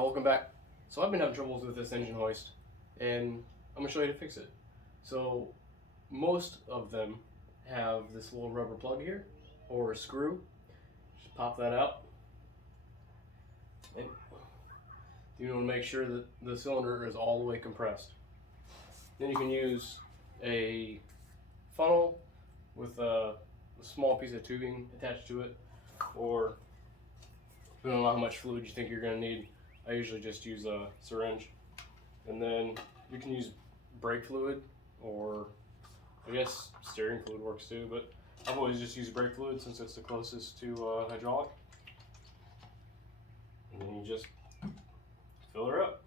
Welcome back. So I've been having troubles with this engine hoist, and I'm gonna show you how to fix it. So most of them have this little rubber plug here, or a screw. Just pop that out. And you want to make sure that the cylinder is all the way compressed. Then you can use a funnel with a small piece of tubing attached to it, or depending on how much fluid you think you're going to need, I usually just use a syringe. And then you can use brake fluid, or I guess steering fluid works too, but I've always just used brake fluid since it's the closest to hydraulic. And then you just fill her up.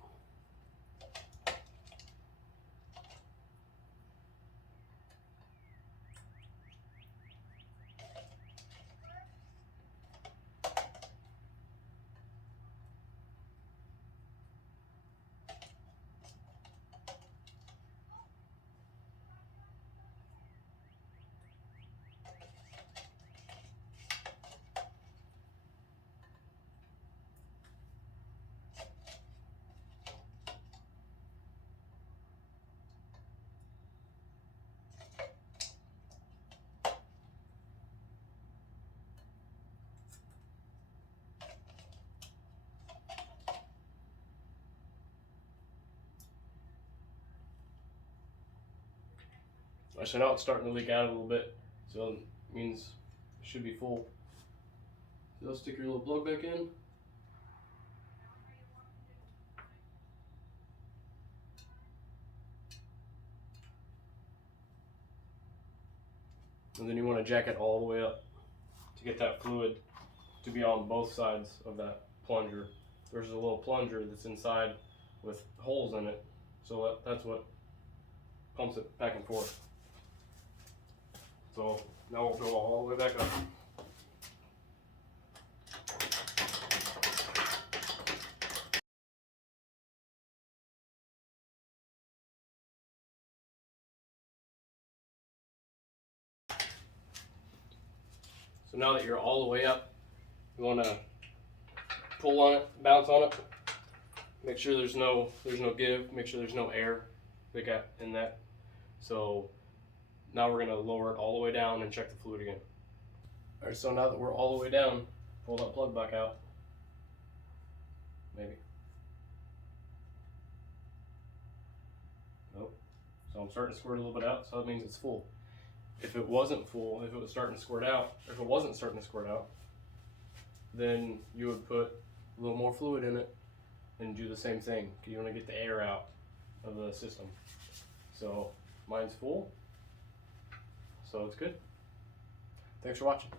So now it's starting to leak out a little bit, so it means it should be full. So stick your little plug back in. And then you want to jack it all the way up to get that fluid to be on both sides of that plunger. There's a little plunger that's inside with holes in it, so that's what pumps it back and forth. So now we'll go all the way back up. So now that you're all the way up, you want to pull on it, bounce on it, make sure there's no give, make sure there's no air that got in that. So now we're going to lower it all the way down and check the fluid again. Alright, so now that we're all the way down, pull that plug back out. Maybe. Nope. So I'm starting to squirt a little bit out, so that means it's full. If it wasn't full, if it was starting to squirt out, if it wasn't starting to squirt out, then you would put a little more fluid in it and do the same thing. You want to get the air out of the system. So mine's full, so it's good. Thanks for watching.